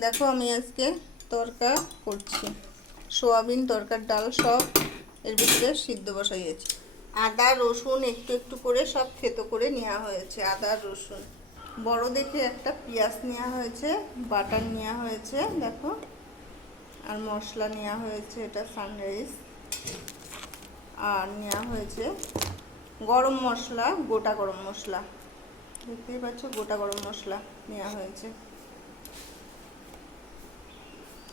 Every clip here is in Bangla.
দেখো আমি আজকে তরকা করছি। সোয়াবিন, তরকার ডাল সব এর ভিতরে সিদ্ধ বসাইয়েছি আদা, রসুন একটু একটু করে সব থেতো করে নেওয়া হয়েছে, আদা রসুন। বড় দেখে একটা পেঁয়াজ নেওয়া হয়েছে, বাটার নেওয়া হয়েছে, দেখো। আর মশলা নেওয়া হয়েছে, এটা সানরাইজ আর নেওয়া হয়েছে গরম মশলা, গোটা গরম মশলা। দেখতেই পাচ্ছ, গোটা গরম মশলা নেওয়া হয়েছে।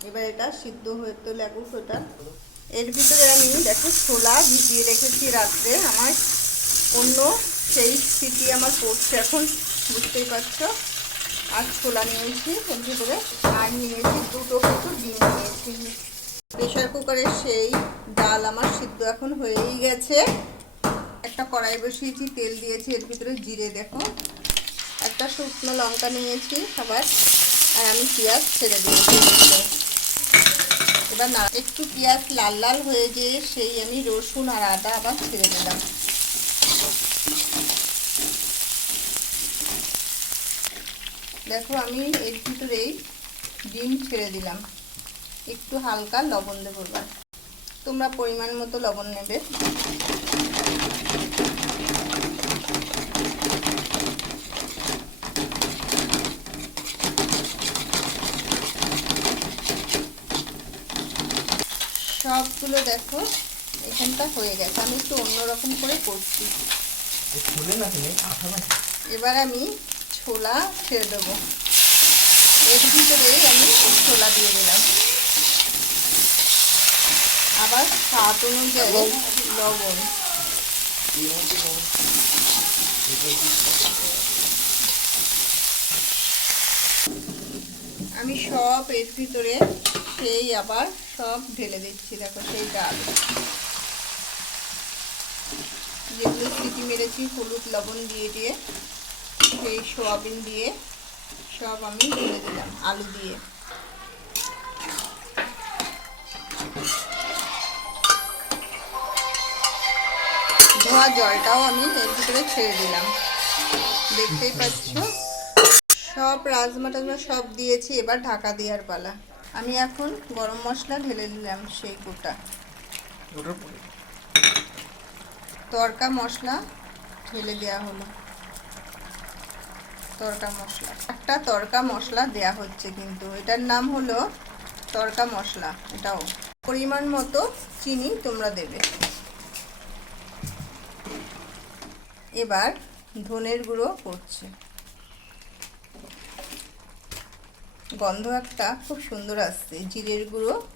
এবার এটা সিদ্ধ হতে লাগুক ওটা এর ভিতরে আমি দেখো ছোলা ভিজিয়ে রেখেছি রাত্রে। আমার অন্য সেই স্মৃতি আমার পড়ছে এখন, বুঝতেই পারছ? আর ছোলা নিয়েছি, এর ভিতরে আর নিয়েছি দুটো কিছু ডিম নিয়েছি। প্রেশার কুকারের সেই ডাল আমার সিদ্ধ এখন হয়েই গেছে। একটা কড়াই বসিয়েছি, তেল দিয়েছি, এর ভিতরে জিরে দেখো। একটা শুকনো লঙ্কা নিয়েছি আবার, আর আমি পেঁয়াজ ছেড়ে দিয়েছি। এবার না, একটু পেঁয়াজ লাল লাল হয়ে যেয়ে সেই আমি রসুন আর আদা আবার ছেড়ে দিলাম। দেখো আমি এর ভিতরেই ডিম ছেড়ে দিলাম। একটু হালকা লবণ দেবো এবার। তোমরা পরিমাণ মতো লবণ নেবে। সবগুলো দেখো এখানটা হয়ে গেছে। আমি একটু অন্যরকম করে করছি। এবার আমি ছোলা ছেড়ে দেবো। এর ভিতরে আমি ছোলা দিয়ে দিলাম। আবার স্বাদ অনুযায়ী লবণ। আমি সব এর ভিতরে সেই আবার সব ঢেলে দিচ্ছি, দেখো সেই ডাল। যেগুলো সিটি মেরেছি, হলুদ লবণ দিয়ে দিয়ে, সেই সোয়াবিন দিয়ে সব আমি ঢেলে দিলাম, আলু দিয়ে। ধোয়া জলটাও আমি এর ভিতরে ছেড়ে দিলাম। দেখতেই পাচ্ছ? সব রাজমা টাজমা সব দিয়েছি, এবার ঢাকা দেওয়ার পালা। আমি এখন গরম মশলা ঢেলে দিলাম সেই গোটা। তরকা মশলা ঢেলে দেওয়া হলো। তরকা মশলা। একটা তরকা মশলা দেয়া হচ্ছে কিন্তু। এটার নাম হলো তরকা মশলা। এটাও। পরিমাণ মতো চিনি তোমরা দেবে। এবার ধনের গুঁড়ো করছে। গন্ধ একটা খুব সুন্দর আসছে। জিরের গুঁড়ো।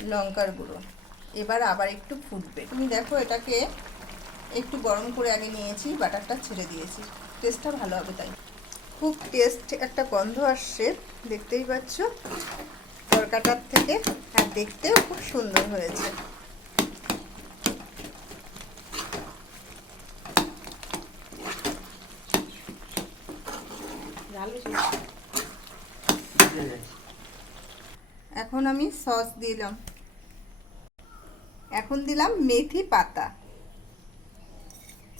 লঙ্কার গুঁড়ো। এবার আবার একটু ফুটবে। তুমি দেখো এটাকে একটু গরম করে আগে নিয়েছি, বাটারটা ছেড়ে দিয়েছি। টেস্টটা ভালো হবে তাই। খুব টেস্ট একটা গন্ধ আসছে, দেখতেই পাচ্ছ? তরকাটার থেকে, আর দেখতেও খুব সুন্দর হয়েছে। এখন আমি সস দিলাম। এখন দিলাম মেথি পাতা।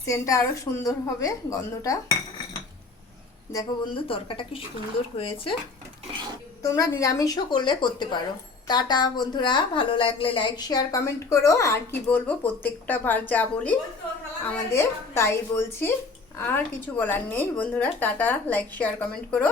সেন্টটা আরও সুন্দর হবে গন্ধটা। দেখো বন্ধু, তরকাটা কি সুন্দর হয়েছে। তোমরা নিরামিষও করলে করতে পারো। টাটা বন্ধুরা, ভালো লাগলে লাইক শেয়ার কমেন্ট করো। আর কি বলব, প্রত্যেকটা বার যা বলি, আমাদের তাই বলছি। আর কিছু বলার নেই। বন্ধুরা টাটা লাইক শেয়ার কমেন্ট করো।